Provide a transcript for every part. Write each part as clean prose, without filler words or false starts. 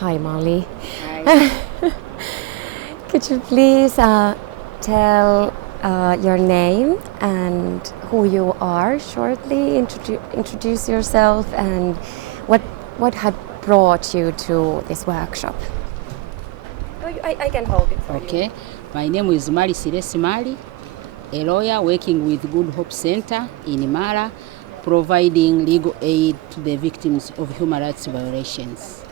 Hi, Mmali. Hi. Could you please tell your name and who you are shortly? Introduce yourself and what had brought you to this workshop? I can hold it for you. Okay, my name is Mmali Silesi, a lawyer working with Good Hope Center in Mara, providing legal aid to the victims of human rights violations.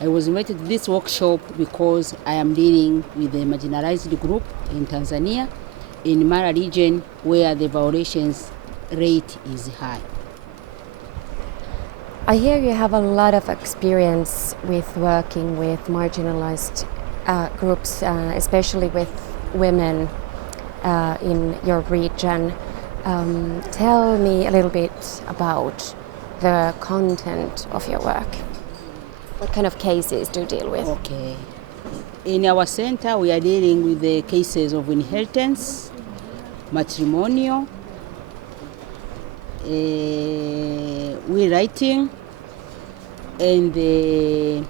I was invited to this workshop because I am dealing with a marginalized group in Tanzania, in Mara region, where the violations rate is high. I hear you have a lot of experience with working with marginalized groups, especially with women in your region. Tell me a little bit about the content of your work. What kind of cases do you deal with? Okay. In our center, we are dealing with the cases of inheritance, matrimonial, will writing, and the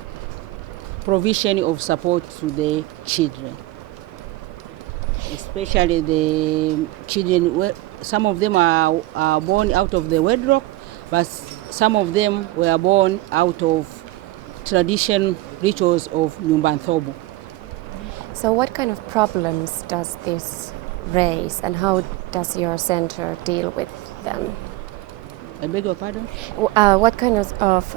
provision of support to the children. Especially the children, some of them are born out of the wedlock, but some of them were born out of tradition rituals of Nyumbanthobo. So what kind of problems does this raise and how does your center deal with them? I beg your pardon? What kind of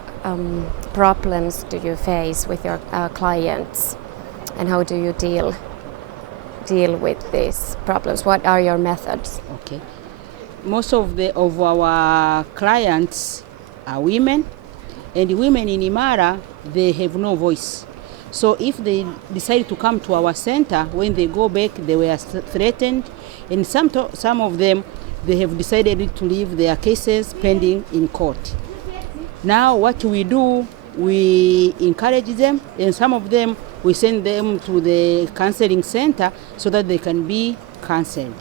problems do you face with your clients and how do you deal with these problems? What are your methods? Okay. Most of our clients are women, and women in Imara, they have no voice. So if they decide to come to our center, when they go back, they were threatened, and some of them, they have decided to leave their cases pending in court. Now what we do, we encourage them, and some of them, we send them to the counseling center so that they can be counseled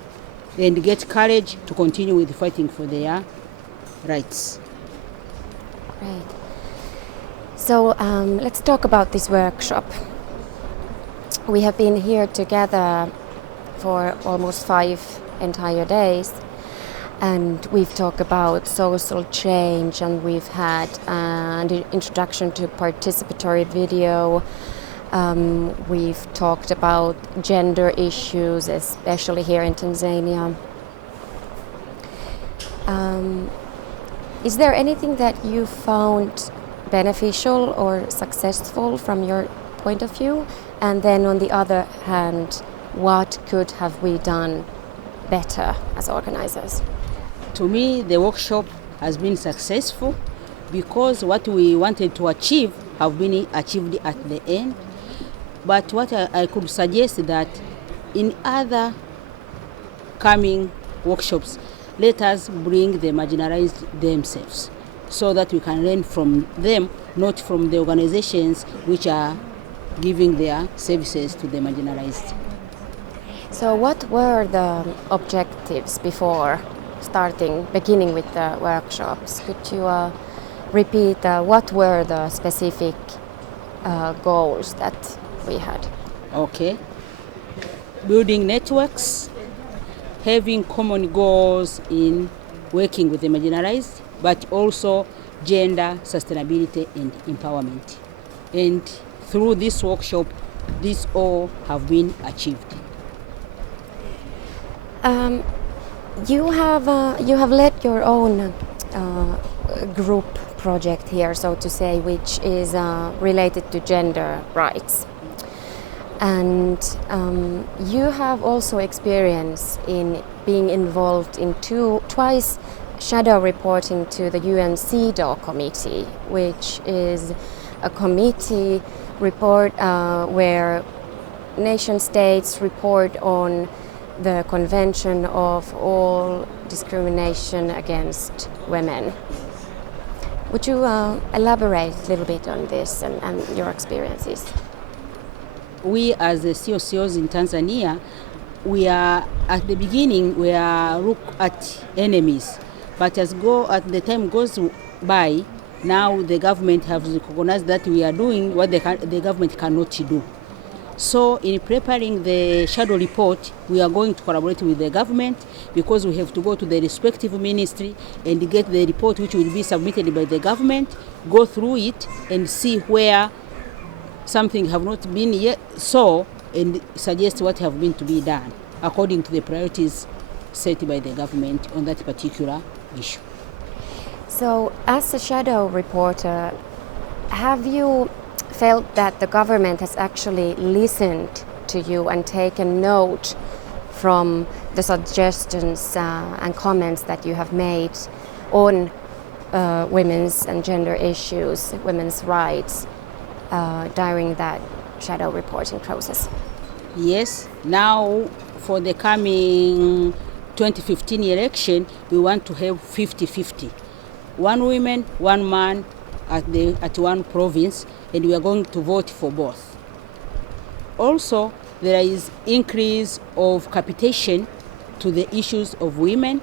and get courage to continue with fighting for their rights. Great. So let's talk about this workshop. We have been here together for almost 5 entire days, and we've talked about social change, and we've had an introduction to participatory video. We've talked about gender issues, especially here in Tanzania. Is there anything that you found beneficial or successful from your point of view? And then on the other hand, what could have we done better as organizers? To me, the workshop has been successful because what we wanted to achieve have been achieved at the end. But what I could suggest that in other coming workshops, let us bring the marginalized themselves so that we can learn from them, not from the organizations which are giving their services to the marginalized. So what were the objectives before beginning with the workshops? Could you repeat what were the specific goals that we had? Okay. Building networks, having common goals in working with the marginalized, but also gender sustainability and empowerment. And through this workshop, these all have been achieved. You have led your own group project here, so to say, which is related to gender rights. And you have also experience in being involved in twice shadow reporting to the UN CEDAW committee, which is a committee report where nation states report on the Convention of All Discrimination Against Women. Would you elaborate a little bit on this and your experiences? We as the COCOs in Tanzania, we are at the beginning we are look at enemies, but as the time goes by, now the government has recognized that we are doing what the government cannot do. So in preparing the shadow report, we are going to collaborate with the government, because we have to go to the respective ministry and get the report which will be submitted by the government, go through it and see where something have not been yet so, and suggest what have been to be done according to the priorities set by the government on that particular issue. So as a shadow reporter, have you felt that the government has actually listened to you and taken note from the suggestions and comments that you have made on women's and gender issues, women's rights during that shadow reporting process? Yes, now for the coming 2015 election, we want to have 50-50. One woman, one man at one province, and we are going to vote for both. Also, there is increase of capitation to the issues of women,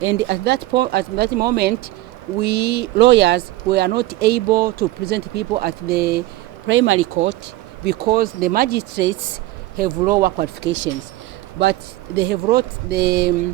and at that moment, we lawyers were not able to present people at the primary court because the magistrates have lower qualifications, but they have wrote the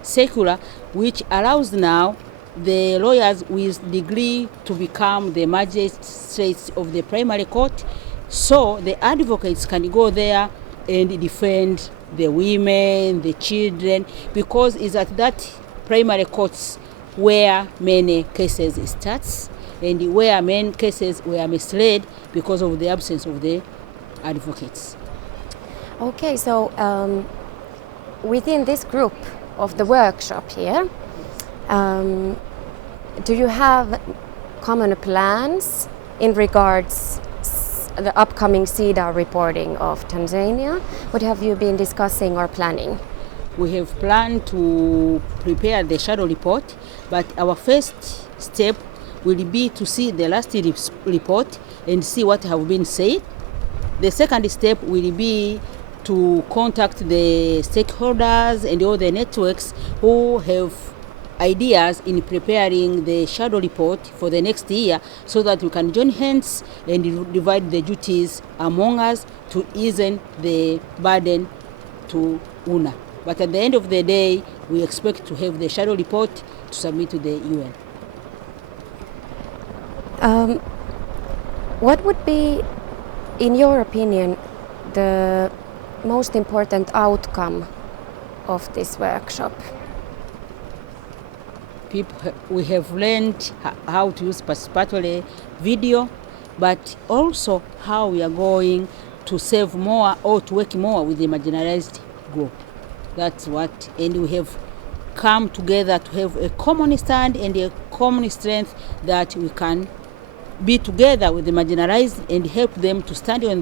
circular which allows now the lawyers with degree to become the magistrates of the primary court, so the advocates can go there and defend the women, the children, because it's at that primary courts where many cases starts and where many cases were misled because of the absence of the advocates. Okay, so within this group of the workshop here, do you have common plans in regards the upcoming CEDAW reporting of Tanzania? What have you been discussing or planning? We have planned to prepare the shadow report, but our first step will be to see the last report and see what have been said. The second step will be to contact the stakeholders and all the networks who have ideas in preparing the shadow report for the next year, so that we can join hands and divide the duties among us to ease the burden to UNA. But at the end of the day, we expect to have the shadow report to submit to the UN. What would be, in your opinion, the most important outcome of this workshop? We have learned how to use participatory video, but also how we are going to save more or to work more with the marginalized group. That's what, and we have come together to have a common stand and a common strength that we can be together with the marginalized and help them to stand on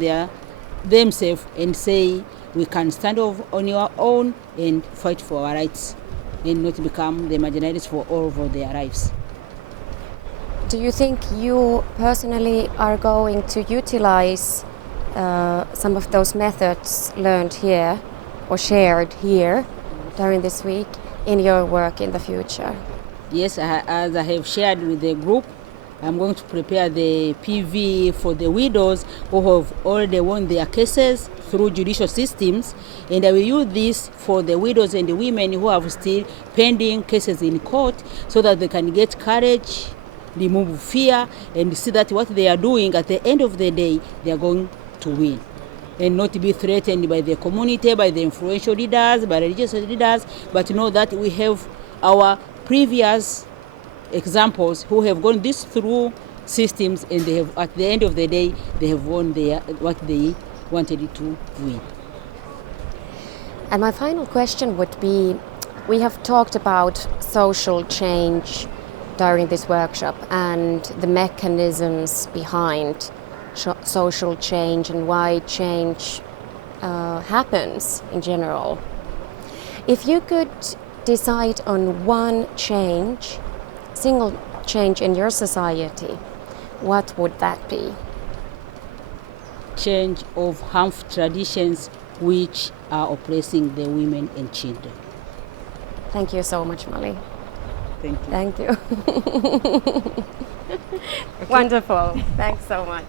themselves and say we can stand on your own and fight for our rights and not become the marginalized for all of their lives. Do you think you personally are going to utilize some of those methods learned here or shared here during this week in your work in the future? Yes, as I have shared with the group, I'm going to prepare the PV for the widows who have already won their cases through judicial systems, and I will use this for the widows and the women who have still pending cases in court, so that they can get courage, remove fear, and see that what they are doing at the end of the day, they are going to win, and not be threatened by the community, by the influential leaders, by religious leaders, but know that we have our previous examples who have gone this through systems, and they have, at the end of the day, they have won what they wanted to win. And my final question would be, we have talked about social change during this workshop and the mechanisms behind social change and why change happens in general. If you could decide on one change, single change in your society, what would that be? Change of harmful traditions which are oppressing the women and children. Thank you so much, Mmali. Thank you. Thank you. Wonderful. Thanks so much.